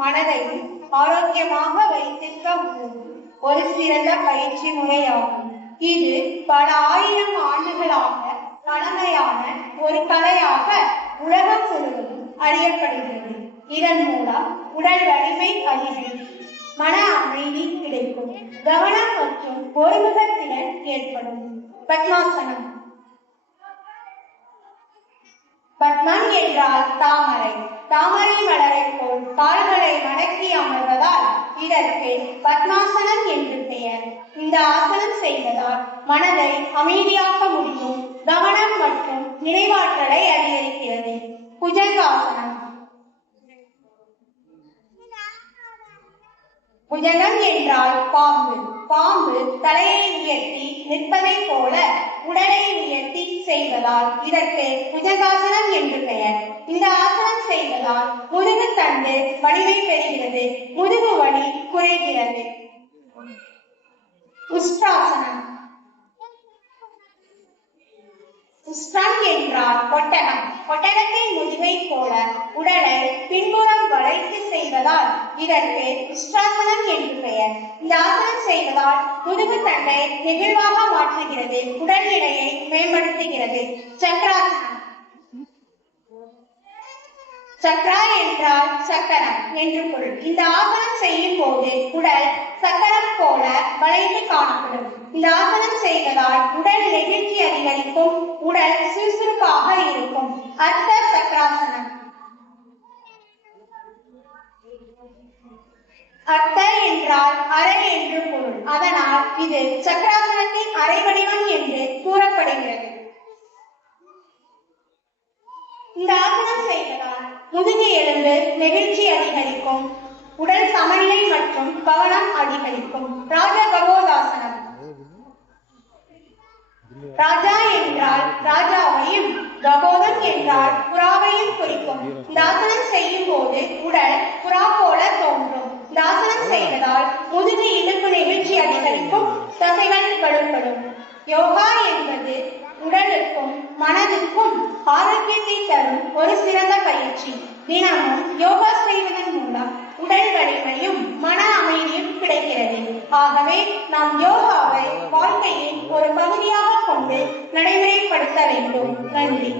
மனதையும் ஆரோக்கியமாக வைத்திருக்க உதவும் ஒரு சிறந்த பயிற்சி முறையாகும். இது பல ஆயிரம் ஆண்டுகளாக பழமையான ஒரு கலையாக உலகம் முழுவதும் அறியப்படுகிறது. இதன் மூலம் உடல் வலிமை அதிகரிக்கும், மன அமைதி கிடைக்கும், கவனம் மற்றும் ஒருமுகத்திறன் ஏற்படும். பத்மாசனம். பத்மம் என்றால் தாமரை. தாமரை மலரை போல் கால்களை மடக்கி அமர்வதால் இதற்கு பத்மாசனம் என்று பெயர். இந்த ஆசனம் செய்வதால் மனதை அமைதியாக்க முடியும், கவனம் மற்றும் நினைவாற்றலை அதிகரிக்கிறது. புஜங்காசனம். புஜங்கம் என்றால் பாம்பு. பாம்பு தலையை உயர்த்தி நிற்பதை போல உடலை உயர்த்தி செய்வதால் இதற்கு புஜங்காசனம் என்று பெயர். இந்த ஆசனம் செய்வதால் முதுகு தண்டு வலிமை பெறுகிறது, முதுகு வலி குறைகிறது. உஷ்ட்ராசனம். உஷ்ட்ரம் என்றால் ஒட்டகம். ஒட்டகத்தின் முதுகை போல உடலை பின்புறம் வளைத்து செய்வதால் இதற்கு உஷ்ட்ராசனம் என்று பெயர். இந்த ஆசனம் செய்வதால் முதுகு தண்டை நெகிழ்வாக மாற்றுகிறது, உடல்நிலையை மேம்படுத்துகிறது. சக்கராசனம். சக்ரா என்றால் சக்கரம் என்று பொருள். இந்த ஆசனம் செய்யும் போது உடல் சக்கரம் போல வளைந்து காணப்படும். இந்த ஆசனம் செய்வதால் உடல் நெகிழ்ச்சி அதிகரிக்கும், உடல் சுறுசுறுப்பாக இருக்கும். அர்த்த சக்கராசனம். அர்த்த என்றால் அரை என்று பொருள். அதனால் இது சக்கராசனத்தின் அரை வடிவம் என்று கூறப்படுகிறது. இந்த ஆசனம் செய்வதால் முதுகு எலும்பு நெகிழ்ச்சி அதிகரிக்கும், உடல் சமநிலை மற்றும் கவனம் அதிகரிக்கும். ராஜகபோதாசனம். ராஜா என்றால் ராஜாவையும், கபோதம் என்றால் புறாவையும் குறிக்கும். இந்த ஆசனம் செய்யும் போது உடல் புறா போல தோன்றும். இந்த ஆசனம் செய்வதால் முதுகு இடுப்பு நெகிழ்ச்சி அதிகரிக்கும், தசைகள் வலுப்படும். யோகா என்பது உடலுக்கும் மனதுக்கும் ஆரோக்கியத்தை தரும் ஒரு சிறந்த பயிற்சி. தினமும் யோகா செய்வதன் மூலம் உடல் வலிமையும் மன அமைதியும் கிடைக்கிறது. ஆகவே நாம் யோகாவை வாழ்க்கையின் ஒரு பகுதியாக கொண்டு நடைமுறைப்படுத்த வேண்டும். நன்றி.